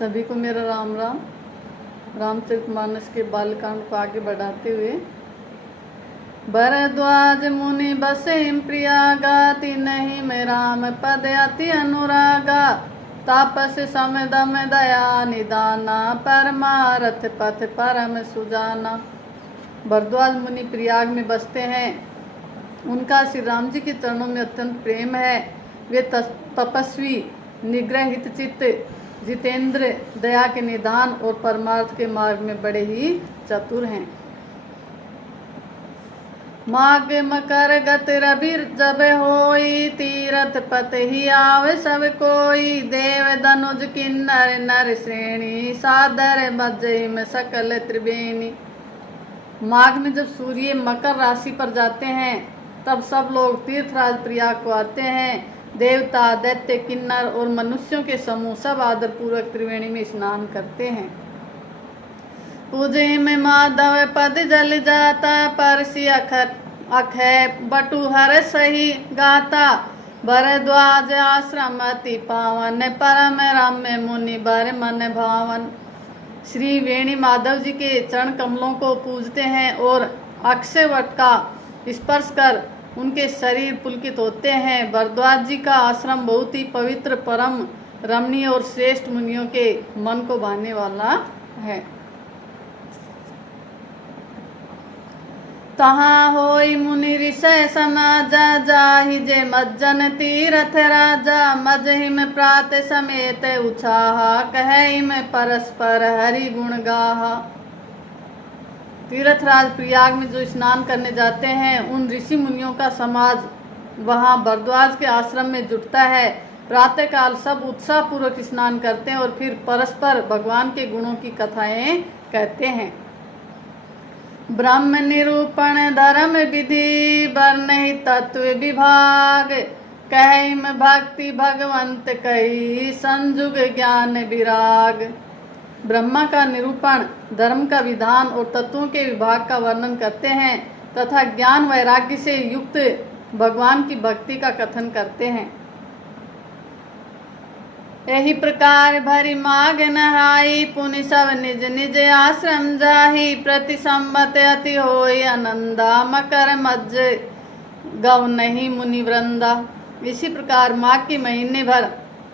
सभी को मेरा राम राम। रामचरितमानस के बालकांड को आगे बढ़ाते हुए, भरद्वाज मुनि बसे प्रियागा, नहीं में राम पद अति अनुरागा, तापस समदम दया निदाना, परमारथ पथ परम सुजाना। भरद्वाज मुनि प्रयाग में बसते हैं। उनका श्री राम जी के चरणों में अत्यंत प्रेम है। वे तपस्वी, निग्रह हित चित्त, जितेंद्र, दया के निदान और परमार्थ के मार्ग में बड़े ही चतुर हैं। माघ मकर गत रवि जब होई, तीरथ पत ही आवे सब कोई, देव धनुज किन्नर नर श्रेणी, सादर मज्जई में सकल त्रिवेणी। माघ में जब सूर्य मकर राशि पर जाते हैं तब सब लोग तीर्थराज प्रयाग को आते हैं। देवता, दैत्य, किन्नर और मनुष्यों के समूह सब आदर पूर्वक त्रिवेणी में स्नान करते हैं। पूजे में माधव पद जल जाता, परसी अखय बटु हर सही गाता, भरद्वाज आश्रम अति पावन, परम रम्य मुनि बर मन भावन। श्री वेणी माधव जी के चरण कमलों को पूजते हैं और अक्षय वट का स्पर्श कर उनके शरीर पुलकित होते हैं। भरद्वाज जी का आश्रम बहुत ही पवित्र, परम रमणीय और श्रेष्ठ मुनियों के मन को भाने वाला है। तहाँ होई मुनि ऋषय समाज, जाहि जे मज्जन तीरथ राजा, मजहिम प्रात समेत उछाहा, कहहिम परस्पर हरि गुण गाहा। तीर्थराज प्रयाग में जो स्नान करने जाते हैं उन ऋषि मुनियों का समाज वहाँ भरद्वाज के आश्रम में जुटता है। प्रातःकाल सब उत्साह पूर्वक स्नान करते हैं और फिर परस्पर भगवान के गुणों की कथाएं कहते हैं। ब्रह्म निरूपण धर्म विधि, बरनहि तत्व विभाग, कहहिम भक्ति भगवंत कही, संजुग ज्ञान विराग। ब्रह्मा का निरूपण, धर्म का विधान और तत्वों के विभाग का वर्णन करते हैं तथा ज्ञान वैराग्य से युक्त भगवान की भक्ति का कथन करते हैं। यही प्रकार भरी माघ नहाई, पुनि सब निज निज आश्रम जाहि, प्रति संवत अति होय आनंदा, मकर मज्ज गव नहीं मुनि वृंदा। इसी प्रकार माघ के महीने भर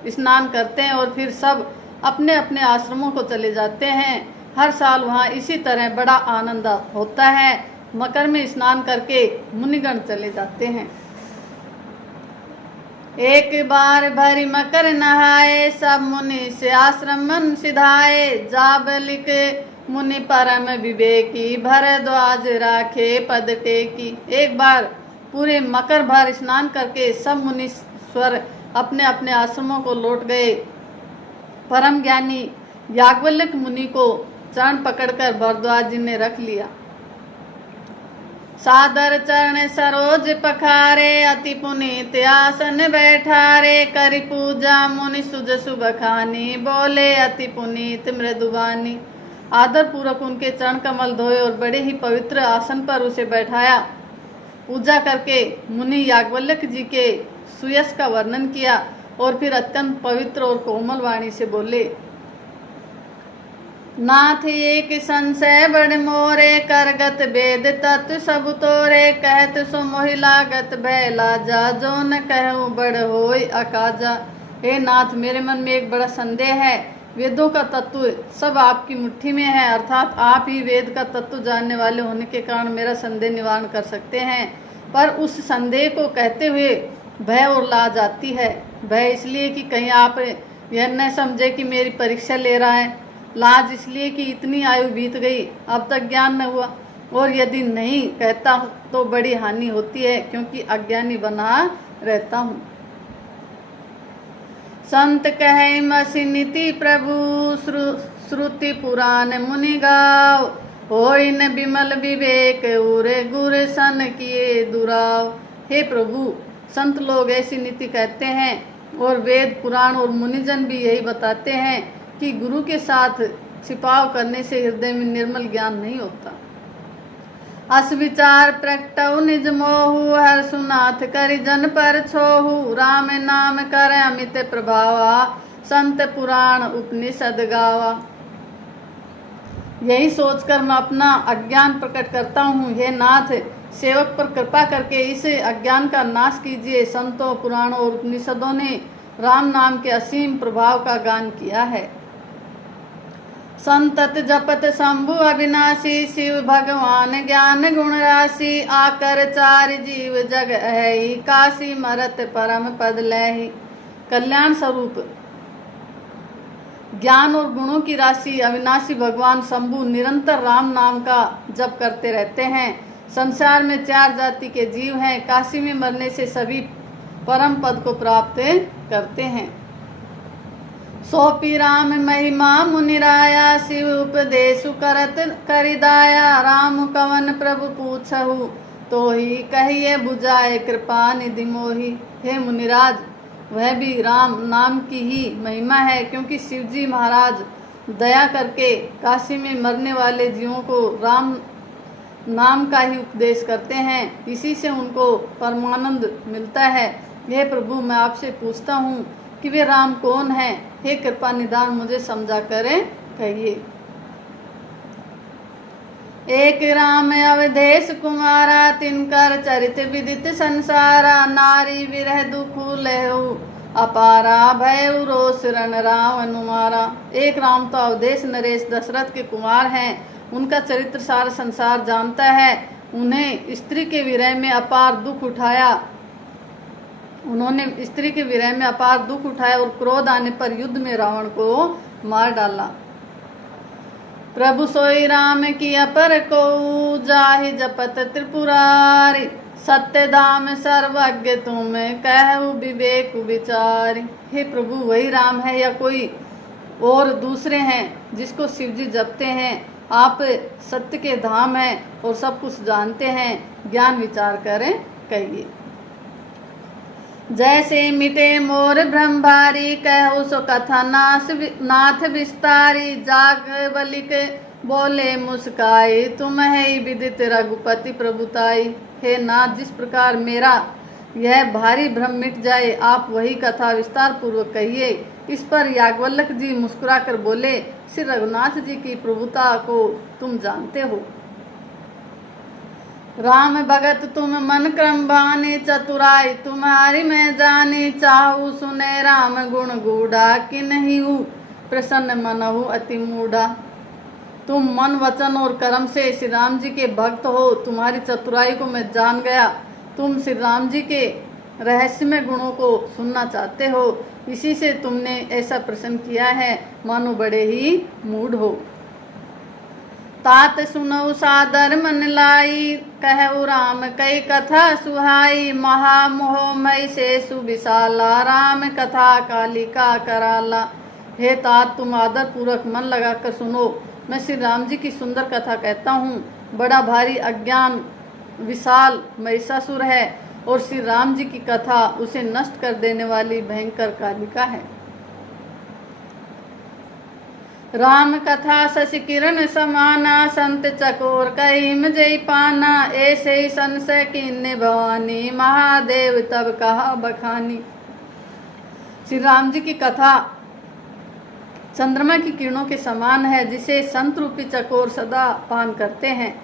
स्नान करते हैं और फिर सब अपने अपने आश्रमों को चले जाते हैं। हर साल वहाँ इसी तरह बड़ा आनंद होता है। मकर में स्नान करके मुनिगण चले जाते हैं। एक बार भरी मकर नहाए, सब मुनि से आश्रम मन सिधाए, जाबलिक मुनि परम विवेकी, भरद्वाज राखे पद टेकी। एक बार पूरे मकर भर स्नान करके सब मुनीश्वर अपने अपने आश्रमों को लौट गए। परम ज्ञानी याज्ञवल्क्य मुनि को चरण पकड़कर भरद्वाज जी ने रख लिया। सादर चरण सरोज पखारे, अति पुनीत आसन बैठारे, करि पूजा मुनि सुज शुभ खानी, बोले अति पुनीत मृदुवानी। आदर पूर्वक उनके चरण कमल धोए और बड़े ही पवित्र आसन पर उसे बैठाया। पूजा करके मुनि याज्ञवल्क्य जी के सुयश का वर्णन किया और फिर अत्यंत पवित्र और कोमल वाणी से बोले, नाथ एक संशय बड़ मोरे, करगत वेद तत्व सब तोरे, कहत सो मोहि लागत भय लाजा, जो न कहूँ बड़ होय अकाजा। हे नाथ, मेरे मन में एक बड़ा संदेह है। वेदों का तत्व सब आपकी मुट्ठी में है, अर्थात आप ही वेद का तत्व जानने वाले होने के कारण मेरा संदेह निवारण कर सकते हैं। पर उस संदेह को कहते हुए भय और लाज आती है। भय इसलिए कि कहीं आप यह न समझे कि मेरी परीक्षा ले रहा है, लाज इसलिए कि इतनी आयु बीत गई अब तक ज्ञान न हुआ, और यदि नहीं कहता तो बड़ी हानि होती है क्योंकि अज्ञानी बना रहता हूँ। संत कहे मसी नीति प्रभु, श्रुति पुराण मुनि गाव, होई न विमल विवेक उरे, गुर सन किए दुराव। हे प्रभु, संत लोग ऐसी नीति कहते हैं और वेद पुराण और मुनिजन भी यही बताते हैं कि गुरु के साथ छिपाव करने से हृदय में निर्मल ज्ञान नहीं होता। अस विचार प्रगटऊ निज मोहु, हर सुनाथ करि जन पर छोहु, राम नाम कर अमित प्रभावा, संत पुराण उपनिषद गावा। यही सोचकर मैं अपना अज्ञान प्रकट करता हूँ। हे नाथ, सेवक पर कृपा करके इस अज्ञान का नाश कीजिए। संतों, पुराणों और उपनिषदों ने राम नाम के असीम प्रभाव का गान किया है। संतत जपत शंभु अविनाशी, शिव भगवान ज्ञान गुण राशि। आकर चार जीव जग है, काशी मरत परम पद लहि। कल्याण स्वरूप ज्ञान और गुणों की राशि अविनाशी भगवान शंभु निरंतर राम नाम का जप करते रहते हैं। संसार में चार जाति के जीव हैं। काशी में मरने से सभी परम पद को प्राप्त करते हैं। सोपी राम महिमा मुनिराया, शिव उपदेश करत करिदाया। राम कवन प्रभु पूछहु, तो ही कहिए बुझाए कृपा निधि मोहि। हे मुनिराज, वह भी राम नाम की ही महिमा है, क्योंकि शिवजी महाराज दया करके काशी में मरने वाले जीवों को राम नाम का ही उपदेश करते हैं। इसी से उनको परमानंद मिलता है। हे प्रभु, मैं आपसे पूछता हूँ कि वे राम कौन हैं? हे कृपा निदान मुझे समझा करें, कहिए। एक राम अवधेश कुमारा, तिनकर चरित विदित संसारा। नारी विरह दुख लेहु अपारा, भयउ रोष रण रावण मारा। एक राम तो अवधेश नरेश दशरथ के कुमार हैं। उनका चरित्र सारा संसार जानता है। उन्हें स्त्री के विरह में अपार दुख उठाया। उन्होंने स्त्री के विरह में अपार दुख उठाया और क्रोध आने पर युद्ध में रावण को मार डाला। प्रभु सोई राम की अपर को, जाहि जपत त्रिपुरारी। सत्य धाम सर्वज्ञ तुम, कहु विवेक विचारी। हे प्रभु, वही राम है या कोई और दूसरे हैं जिसको शिवजी जपते हैं? आप सत्य के धाम हैं और सब कुछ जानते हैं। ज्ञान विचार करें, कहिए। जैसे मिटे मोर भ्रम भारी, कहु सो कथा नाथ विस्तारी। जाग बलिक बोले मुस्काई, तुम है विदित रघुपति प्रभुताई। हे नाथ, जिस प्रकार मेरा यह भारी भ्रम मिट जाए, आप वही कथा विस्तार पूर्वक कहिए। इस पर याज्ञवल्क्य जी मुस्कुराकर बोले, श्री रघुनाथ जी की प्रभुता को तुम जानते हो। राम भगत तुम मन क्रम बानी, चतुराई तुम्हारी मैं जानी। चाहू सुने राम गुण गूढ़ा, किन्हीं प्रसन्न मनहु अति मूढ़ा। तुम मन वचन और कर्म से श्री राम जी के भक्त हो। तुम्हारी चतुराई को मैं जान गया। तुम श्री राम जी के रहस्यमय गुणों को सुनना चाहते हो। इसी से तुमने ऐसा प्रश्न किया है, मानो बड़े ही मूढ़ हो। तात सुनऊ सादर मन लाई, कहु राम कई कथा सुहाई। महामोह मई से सुविशाला, राम कथा कालिका कराला। हे तात, तुम आदर पूर्वक मन लगाकर सुनो। मैं श्री राम जी की सुंदर कथा कहता हूँ। बड़ा भारी अज्ञान विशाल महिषासुर है और श्री राम जी की कथा उसे नष्ट कर देने वाली भयंकर कालिका है। राम कथा शशि किरण समाना, संत चकोर कहीम जय पाना। ऐसे ही संशय कीन्ने भवानी, महादेव तब कहा बखानी। श्री राम जी की कथा चंद्रमा की किरणों के समान है, जिसे संत रूपी चकोर सदा पान करते हैं।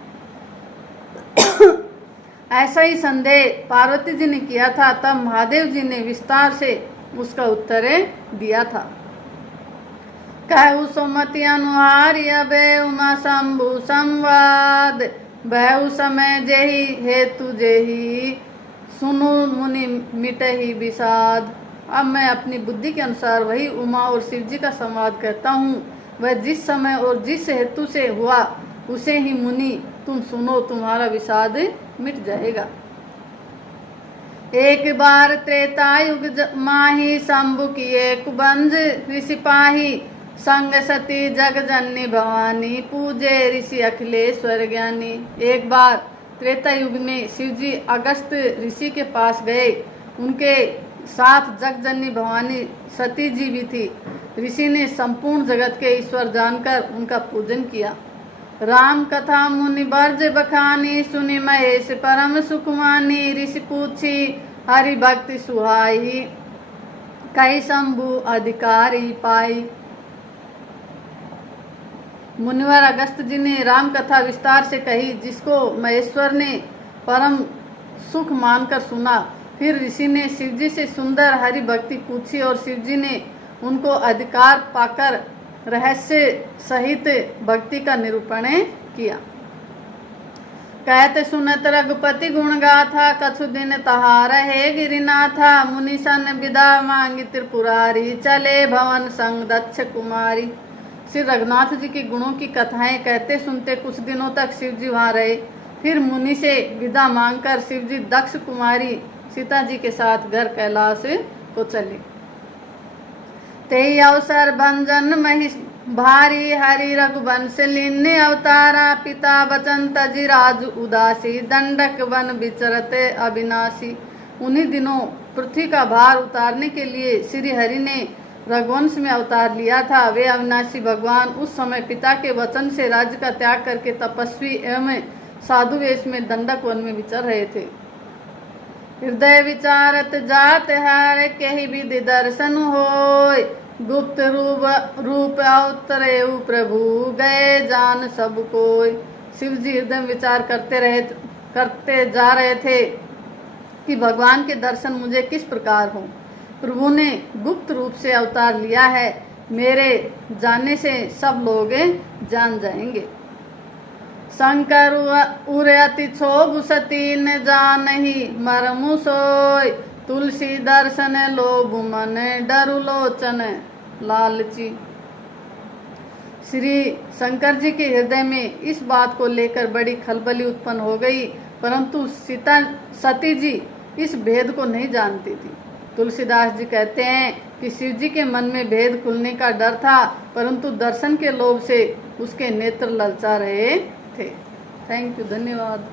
ऐसा ही संदेह पार्वती जी ने किया था। तब महादेव जी ने विस्तार से उसका उत्तर दिया था। कहु सुमति अनुहारी, अबे उमा शंभु संवाद। बहु समय जेहि हेतु जेहि, सुनु मुनि मिटहि विषाद। अब मैं अपनी बुद्धि के अनुसार वही उमा और शिव जी का संवाद कहता हूँ। वह जिस समय और जिस हेतु से हुआ, उसे ही मुनि तुम सुनो, तुम्हारा विषाद मिट जाएगा। एक बार त्रेता युग माही, शंभु किए कुबंज ऋषि पाही। संग सती जग जननी भवानी, पूजे ऋषि अखिलेश्वर ज्ञानी। एक बार त्रेता युग में शिवजी अगस्त ऋषि के पास गए। उनके साथ जगजननी भवानी सती जी भी थी। ऋषि ने संपूर्ण जगत के ईश्वर जानकर उनका पूजन किया। राम कथा मुनि बर्ज बखानी, सुनि महेश परम सुखमानी। ऋषि पूछी हरि भक्ति सुहाई, कई शंभु अधिकारी पाई। मुनिवर अगस्त जी ने राम कथा विस्तार से कही, जिसको महेश्वर ने परम सुख मानकर सुना। फिर ऋषि ने शिवजी से सुंदर हरि भक्ति पूछी और शिवजी ने उनको अधिकार पाकर रहस्य सहित भक्ति का निरूपण किया। कहते सुनत रघुपति गुण गाथा, कछु दिन तहा रहे गिरिनाथा। मुनीसा ने विदा मांगी त्रिपुरारी, चले भवन संग दक्ष कुमारी। श्री रघुनाथ जी के गुणों की कथाएं कहते सुनते कुछ दिनों तक शिवजी वहाँ रहे। फिर मुनि से विदा मांगकर शिवजी दक्ष कुमारी सीता जी के साथ घर कैलाश को चले। तेई अवसर भंजन महिष भारी, हरि रघुवंश लीन्य अवतारा। पिता बचन तजी राज उदासी, दंडक वन विचरते अविनाशी। उन्हीं दिनों पृथ्वी का भार उतारने के लिए श्री हरि ने रघुवंश में अवतार लिया था। वे अविनाशी भगवान उस समय पिता के वचन से राज्य का त्याग करके तपस्वी एवं साधु वेश में दंडक वन में विचर रहे थे। हृदय विचारत जात हार, कही विधि दर्शन होय। गुप्त रूप अवतरे प्रभु, गए जान सब कोय। शिव जी हृदय विचार करते जा रहे थे कि भगवान के दर्शन मुझे किस प्रकार हो। प्रभु ने गुप्त रूप से अवतार लिया है, मेरे जानने से सब लोग जान जाएंगे। शंकर उरे अति क्षोभ सती, न जानहि मरमु सोय। तुलसी दर्शन लोभ मन, डरु लोचन लालची। श्री शंकर जी के हृदय में इस बात को लेकर बड़ी खलबली उत्पन्न हो गई, परंतु सती जी इस भेद को नहीं जानती थी। तुलसीदास जी कहते हैं कि शिव जी के मन में भेद खुलने का डर था, परंतु दर्शन के लोभ से उसके नेत्र ललचा रहे थे। थैंक यू, धन्यवाद।